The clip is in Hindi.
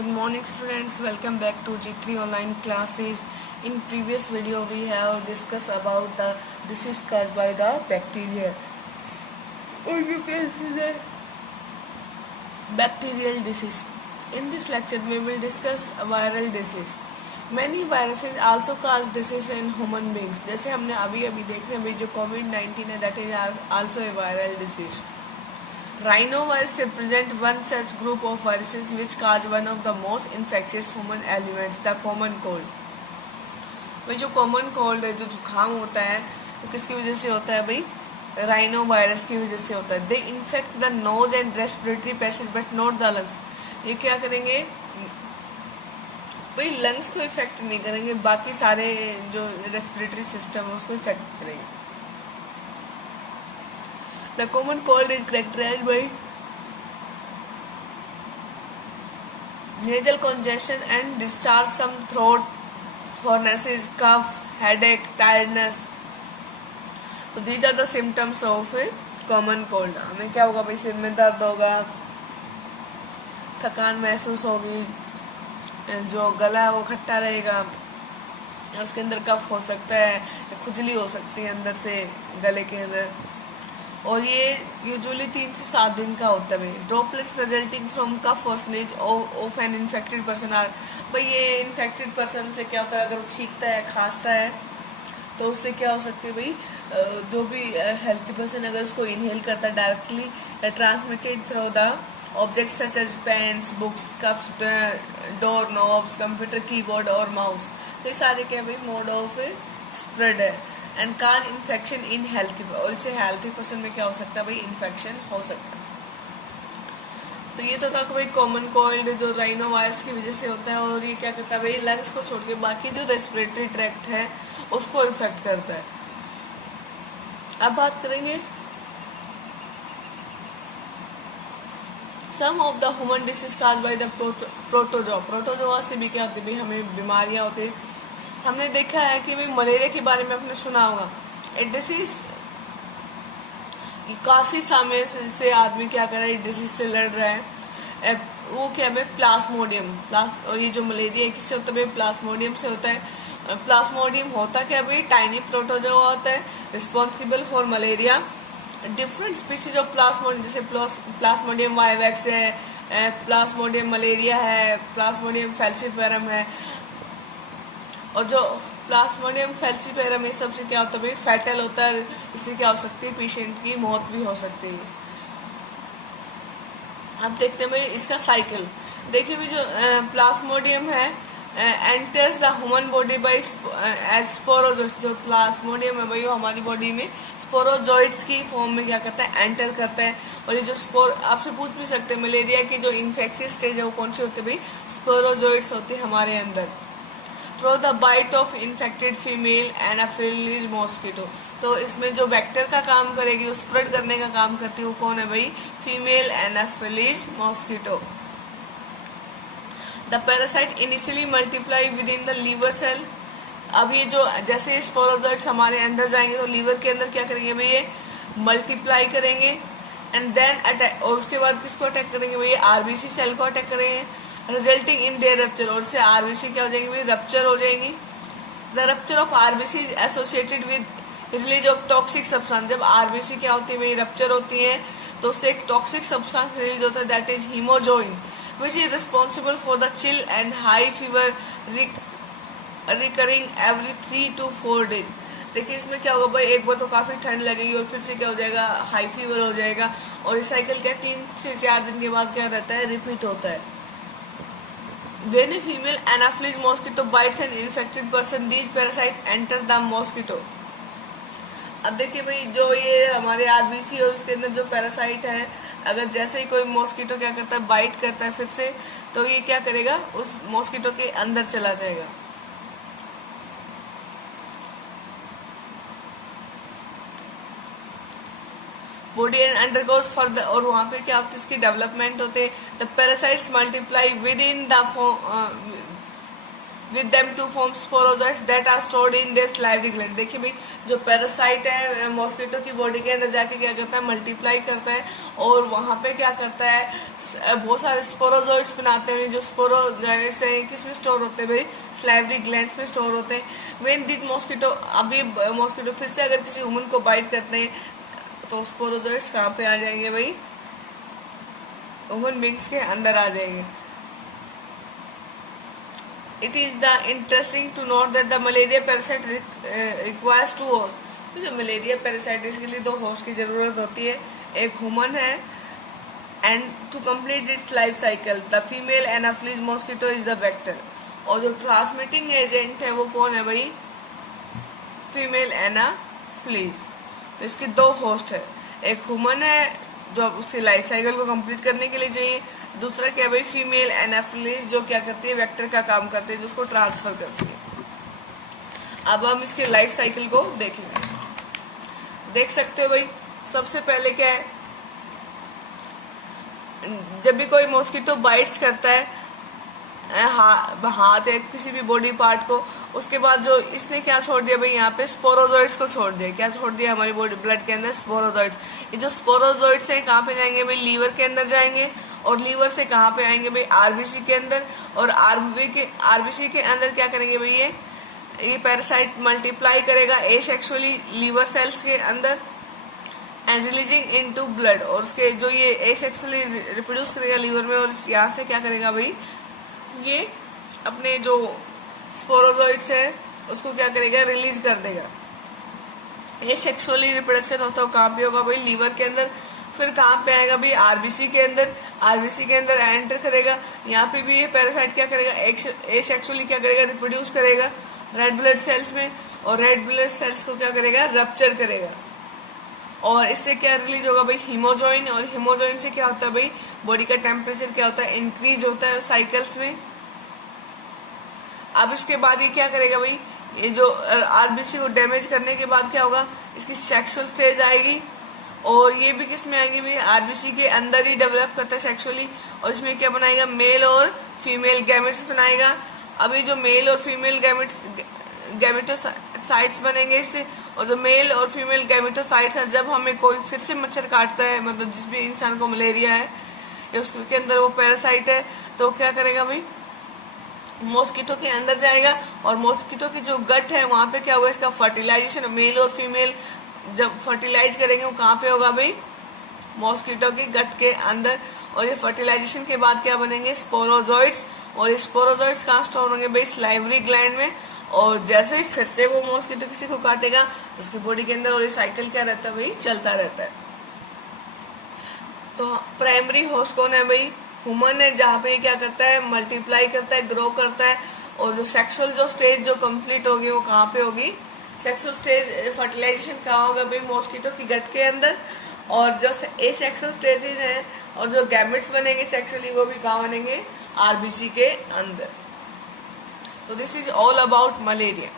Good morning students, welcome back to G3 online classes. In previous video we have discussed about the disease caused by the bacteria, or you can say the bacterial disease. In this lecture we will discuss viral disease. Many viruses also cause disease in human beings. जैसे हमने अभी देख रहे हैं जो COVID-19 है, that is also a viral disease. Rhinovirus represent one such group of viruses which cause one of the most infectious human elements, the common cold. भाई जो कॉमन कोल्ड है, जो जुकाम होता है, तो किसकी वजह से होता है भाई? राइनो वायरस की वजह से होता है. They infect the nose and respiratory passage but not the lungs. ये क्या करेंगे भाई? लंग्स को इफेक्ट नहीं करेंगे, बाकी सारे जो रेस्पिरेटरी सिस्टम है उसको इफेक्ट करेंगे. The common cold is characterized by nasal congestion and discharge, some throat, hoarseness, cough, headache, tiredness. So these are the symptoms of a common cold. हमें क्या होगा भाई? सिर में दर्द होगा, थकान महसूस होगी, जो गला है वो खट्टा रहेगा, उसके अंदर कफ हो सकता है, खुजली हो सकती है अंदर से गले के अंदर, और ये यूजुअली 3 से 7 दिन का होता है. ड्रॉपलेट्स रिजल्टिंग फ्रॉम कफ और sneeze of an infected person are. भाई ये इन्फेक्टेड पर्सन से क्या होता है? अगर वो छींकता है, खांसता है, तो उससे क्या हो सकती है भाई? जो भी हेल्थी पर्सन अगर उसको इनहेल करता है, directly transmitted through the object such as pens, books, cups, door knobs, computer keyboard और माउस. तो ये सारे क्या भाई? मोड ऑफ स्प्रेड है. And cause infection in healthy, और इससे हेल्थी पर्सन में क्या हो सकता है भाई? इन्फेक्शन हो सकता है. तो ये तो था कि भाई कॉमन कोल्ड जो राइनो वायरस की वजह से होता है, और ये क्या करता है भाई? लंग्स को छोड़ के बाकी जो रेस्पिरेटरी ट्रैक्ट है उसको इफेक्ट करता है. अब बात करेंगे some of the human disease caused by the protozoa. Protozoa से भी क्या होती है भाई? हमें बीमारियां होती है. हमने देखा है कि भाई मलेरिया के बारे में आपने सुना होगा. एक डिसीज काफी समय से आदमी क्या कर रहा है? डिसीज से लड़ रहा है. वो क्या है? प्लाज्मोडियम. और ये जो मलेरिया है किससे होता है? प्लाज्मोडियम से होता है. प्लाज्मोडियम होता क्या भाई? टाइनी प्रोटोजोआ होता है, responsible for malaria. Different species of Plasmodium, जैसे प्लाज्मोडियम वाइवैक्स है, प्लाज्मोडियम मलेरिया है, प्लाज्मोडियम फैल्सिफेरम है. और जो प्लाज्मोडियम फैल्सिफेरम ये सबसे क्या होता है भाई? फैटल होता है. इससे क्या हो सकती है? पेशेंट की मौत भी हो सकती है. अब देखते हैं भाई इसका साइकिल. देखिए भाई जो प्लाज्मोडियम है enters the human body by as sporozoites. जो प्लाज्मोडियम है भाई वो हमारी बॉडी में स्पोरोजोइट्स की फॉर्म में क्या करता है? एंटर करता है. और ये जो स्पोर, आपसे पूछ भी सकते हैं मलेरिया की जो इन्फेक्शियस स्टेज है वो कौन सी होती है भाई? स्पोरोजोइट्स होती है हमारे अंदर. Through the bite of infected female Anopheles mosquito. तो इसमें जो वेक्टर का काम करेगी, वो स्प्रेड करने का काम करती है, वो कौन है भाई? Female Anopheles mosquito. The parasite initially multiply within the liver cell. अब ये जो जैसे स्पोरोजोइट्स हमारे अंदर जाएंगे तो लीवर के अंदर क्या करेंगे भाई? ये मल्टीप्लाई करेंगे एंड देन अटैक. और उसके बाद किसको अटैक करेंगे भाई? आरबीसी सेल को अटैक करेंगे, रिजल्टिंग इन देयर रप्चर. और से आरबीसी क्या हो जाएंगी भाई? रप्चर हो जाएंगी. The rupture of RBC is associated with release of toxic substance. जब आरबीसी क्या होती है भाई? रप्चर होती है, तो उससे एक टॉक्सिक सब्सटेंस रिलीज होता है, that is hemozoin, which is responsible for the chill and high fever recurring every 3 to 4 days. देखिए इसमें क्या होगा भाई? एक बार तो काफी ठंड लगेगी और फिर से क्या हो जाएगा? हाई फीवर हो जाएगा. और इस साइकिल क्या 3 से 4 दिन के बाद क्या रहता है? रिपीट होता है. When a female anopheles mosquito bites an infected person, these parasite enter the mosquito. अब देखिए भाई जो ये हमारे आरबीसी और उसके अंदर जो पैरासाइट है, अगर जैसे ही कोई मॉस्किटो क्या करता है? बाइट करता है फिर से, तो ये क्या करेगा? उस मॉस्किटो के अंदर चला जाएगा. बॉडी एंड अंडरगोज फर्दर, और वहां पे क्या होती है? इसकी डेवलपमेंट होते हैं. The parasites multiply within the with them to form sporozoites that are stored in their salivary gland. देखिए भाई, जो पैरासाइट है मॉस्किटो की बॉडी के अंदर जाके क्या करता है, मल्टीप्लाई करता है और वहां पे क्या करता है, बहुत सारे स्पोरोजोइट्स बनाते हैं। जो स्पोरोजोइट्स हैं किसमें स्टोर होते हैं भाई, सलाइवरी ग्लैंड्स में स्टोर होते हैं। व्हेन दिस मॉस्किटो, अभी मॉस्किटो फिर से अगर किसी ह्यूमन को बाइट करते हैं तो स्पोरोजोइट्स कहाँ पे आ जाएंगे भाई, ह्यूमन बींग्स के अंदर आ जाएंगे। It is the interesting to note that the malaria parasite requires two hosts। तो जो मलेरिया पैरासाइट इसके लिए दो होस्ट की जरूरत होती है, एक ह्यूमन है and to complete its life cycle the female Anopheles mosquito is the vector. और जो ट्रांसमिटिंग एजेंट है वो कौन है भाई, फीमेल एनाफ्लीज। तो इसके दो होस्ट है, एक ह्यूमन है जो उसकी लाइफ साइकिल को कंप्लीट करने के लिए चाहिए, दूसरा क्या है भाई, फीमेल एनाफ्लीज जो क्या करती है, वेक्टर का काम करती है, जो उसको ट्रांसफर करती है। अब हम इसके लाइफ साइकिल को देखेंगे। देख सकते हो भाई, सबसे पहले क्या है, जब भी कोई मॉस्किटो बाइट्स करता है हाथ या किसी भी बॉडी पार्ट को, उसके बाद जो इसने क्या छोड़ दिया भाई, यहाँ पे स्पोरोजोइट्स को छोड़ दिया। क्या छोड़ दिया, हमारी बॉडी ब्लड के अंदर स्पोरोजोइट्स। ये जो स्पोरोजोइट्स हैं कहाँ पे जाएंगे भाई, लीवर के अंदर जाएंगे, और लीवर से कहाँ पे आएंगे भाई, आरबीसी के अंदर, और आरबीसी के अंदर क्या करेंगे भाई, ये पैरासाइट मल्टीप्लाई करेगा एसेक्सुअली लीवर सेल्स के अंदर एंड रिलीजिंग इनटू ब्लड। और उसके जो ये एसेक्सुअली रिप्रोड्यूस करेगा लीवर में, और यहाँ से क्या करेगा भाई, ये अपने जो स्पोरोजोइट्स है उसको क्या करेगा, रिलीज कर देगा। ये सेक्सुअली रिप्रोडक्शन होता है कहाँ पे होगा भाई, लीवर के अंदर। फिर कहाँ पे आएगा भाई, आरबीसी के अंदर। आरबीसी के अंदर एंटर करेगा, यहाँ पे भी ये पैरासाइट क्या करेगा, एसेक्सुअली क्या करेगा, रिप्रोड्यूस करेगा रेड ब्लड सेल्स में, और रेड ब्लड सेल्स को क्या करेगा, रप्चर करेगा। और इससे क्या रिलीज होगा भाई, हीमोजोइन। और हीमोजोइन से क्या होता है भाई, बॉडी का टेम्परेचर क्या होता है, इंक्रीज होता है साइकिल्स में। अब इसके बाद ये क्या करेगा भाई, ये जो आरबीसी को डैमेज करने के बाद क्या होगा, इसकी सेक्सुअल स्टेज आएगी। और ये भी किस में आएगी भाई, आरबीसी के अंदर ही डेवलप करता है सेक्सुअली। और इसमें क्या बनाएगा, मेल और फीमेल गैमेट्स बनाएगा। अभी जो मेल और फीमेल गैमेटोसाइट्स बनेंगे इससे। और जो मेल और फीमेल गैमेटोसाइट्स है, जब हमें कोई फिर से मच्छर काटता है, मतलब जिस भी इंसान को मलेरिया है या उसके अंदर वो पैरासाइट है, तो क्या करेगा भाई, मॉस्किटो के अंदर जाएगा, और मॉस्किटो की जो गट है वहां पे क्या होगा, इसका फर्टिलाइजेशन, मेल और फीमेल जब फर्टिलाइज करेंगे वो कहाँ पे होगा भाई, मॉस्किटो की गट के अंदर। और ये फर्टिलाइजेशन के बाद क्या बनेंगे, स्पोरोजोइट्स। और ये स्पोरोजोइट्स कहाँ स्टोर होंगे भाई, सलाइवरी ग्लैंड में। और जैसे ही फिर से वो मॉस्किटो किसी को काटेगा तो उसकी बॉडी के अंदर और ये साइकिल क्या रहता है भाई, चलता रहता है। तो प्राइमरी होस्ट कौन है भाई, ह्यूमन है, जहाँ पे क्या करता है, मल्टीप्लाई करता है, ग्रो करता है। और जो सेक्सुअल जो स्टेज जो कंप्लीट होगी वो कहाँ पे होगी, सेक्सुअल स्टेज फर्टिलाइजेशन कहाँ होगा भाई, मॉस्किटो की गट के अंदर। और जो एसेक्सुअल स्टेजेस हैं और जो गैमेट्स बनेंगे सेक्सुअली वो भी कहाँ बनेंगे, आरबीसी के अंदर। तो this is all about malaria.